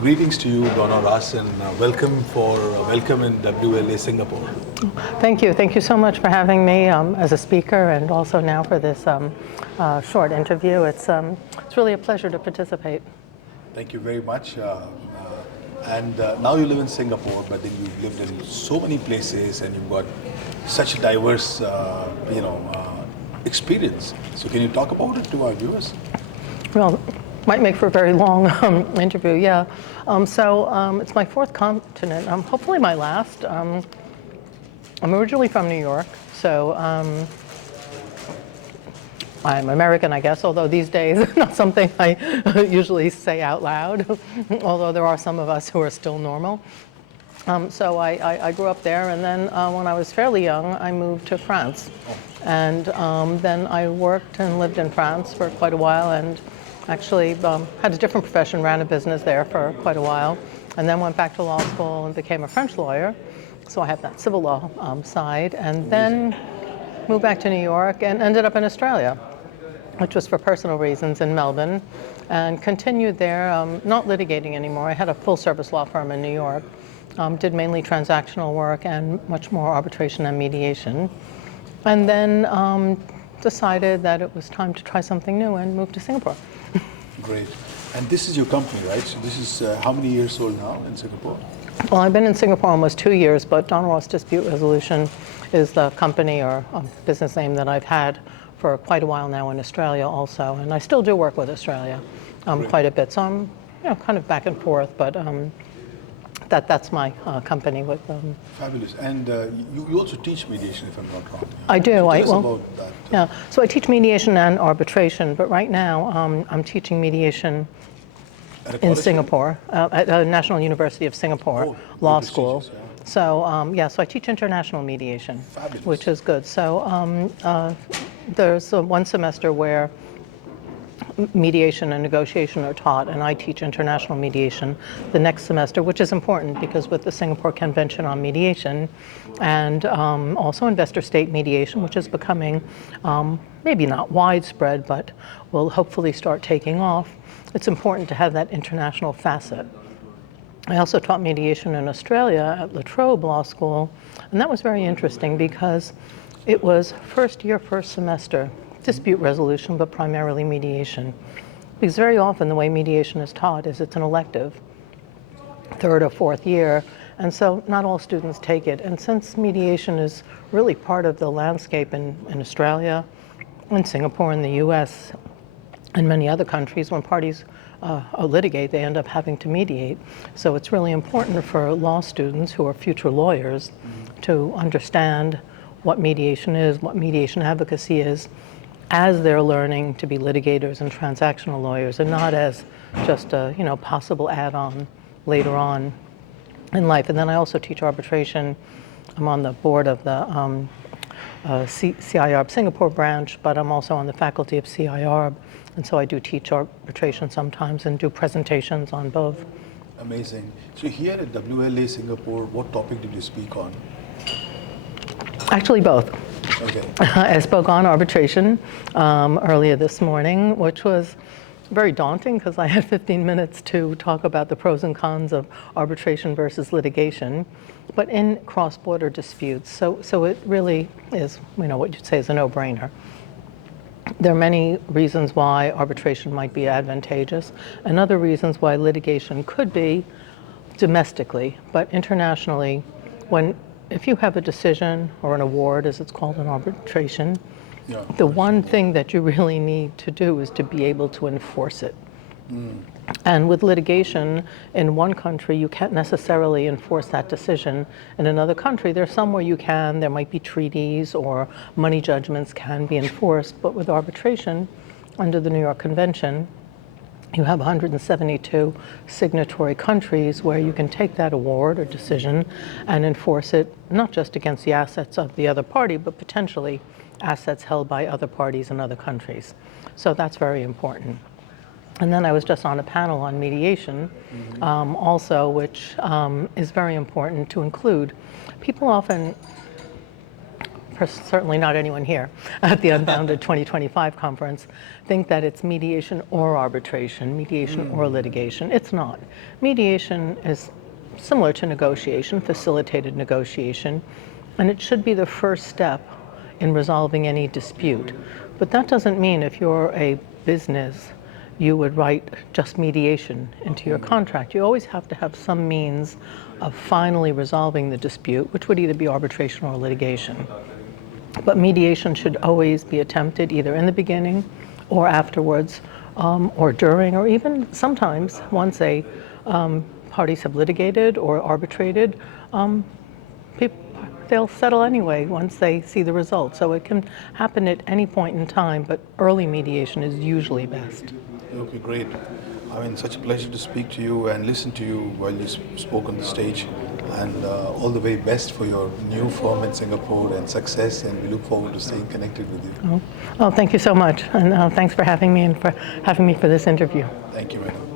Greetings to you, Donna Ross, and welcome in WLA Singapore. Thank you. Thank you so much for having me as a speaker, and also now for this short interview. It's really a pleasure to participate. Thank you very much. Now you live in Singapore, but then you've lived in so many places, and you've got such a diverse, experience. So can you talk about it to our viewers? Well, might make for a very long interview, yeah. It's my fourth continent, hopefully my last. I'm originally from New York, so I'm American, I guess, although these days not something I usually say out loud, although there are some of us who are still normal. I grew up there, and then when I was fairly young, I moved to France. And then I worked and lived in France for quite a while, and actually had a different profession, ran a business there for quite a while, and then went back to law school and became a French lawyer. So I have that civil law side, and then moved back to New York and ended up in Australia, which was for personal reasons in Melbourne, and continued there, not litigating anymore. I had a full-service law firm in New York, did mainly transactional work and much more arbitration and mediation, and then decided that it was time to try something new and moved to Singapore. Great. And this is your company, right? So this is how many years old now in Singapore? Well, I've been in Singapore almost 2 years, but Donna Ross Dispute Resolution is the company or business name that I've had for quite a while now in Australia also. And I still do work with Australia quite a bit. So I'm kind of back and forth, but that's my company with them. Fabulous. And you also teach mediation, if I'm not wrong. I do. So tell us about that. Yeah. So I teach mediation and arbitration, but right now I'm teaching mediation in Singapore at the National University of Singapore Law School. Yeah. So I teach international mediation, Fabulous. which is good. So there's one semester where mediation and negotiation are taught, and I teach international mediation the next semester, which is important because with the Singapore Convention on Mediation and also investor-state mediation, which is becoming maybe not widespread, but will hopefully start taking off, it's important to have that international facet. I also taught mediation in Australia at La Trobe Law School, and that was very interesting because it was first year, first semester dispute resolution, but primarily mediation. Because very often the way mediation is taught is it's an elective, third or fourth year, and so not all students take it. And since mediation is really part of the landscape in Australia, in Singapore, in the US, and many other countries, when parties litigate, they end up having to mediate. So it's really important for law students who are future lawyers to understand what mediation is, what mediation advocacy is, as they're learning to be litigators and transactional lawyers, and not as just a possible add-on later on in life. And then I also teach arbitration. I'm on the board of the FCIArb Singapore branch, but I'm also on the faculty of FCIArb, and so I do teach arbitration sometimes and do presentations on both. Amazing. So here at WLA Singapore, what topic did you speak on? Actually, both. Okay. I spoke on arbitration earlier this morning, which was very daunting because I had 15 minutes to talk about the pros and cons of arbitration versus litigation, but in cross-border disputes. So it really is, what you'd say is a no-brainer. There are many reasons why arbitration might be advantageous, and other reasons why litigation could be domestically, but internationally, if you have a decision or an award, as it's called in arbitration, the one thing that you really need to do is to be able to enforce it. And with litigation in one country, you can't necessarily enforce that decision. In another country, there's somewhere you can. There might be treaties or money judgments can be enforced. But with arbitration, under the New York Convention, you have 172 signatory countries where you can take that award or decision and enforce it, not just against the assets of the other party, but potentially assets held by other parties in other countries. So that's very important. And then I was just on a panel on mediation also, which is very important to include. People often certainly not anyone here at the Unbounded 2025 conference, think that it's mediation or arbitration, mediation or litigation. It's not. Mediation is similar to negotiation, facilitated negotiation, and it should be the first step in resolving any dispute. But that doesn't mean if you're a business, you would write just mediation into your contract. You always have to have some means of finally resolving the dispute, which would either be arbitration or litigation. But mediation should always be attempted either in the beginning or afterwards, or during, or even sometimes once parties have litigated or arbitrated, they'll settle anyway once they see the results. So it can happen at any point in time, but early mediation is usually best. Okay, great. I mean, such a pleasure to speak to you and listen to you while you spoke on the stage. And all the very best for your new firm in Singapore and success. And we look forward to staying connected with you. Oh, thank you so much. And thanks for having me and for having me for this interview. Thank you, madam.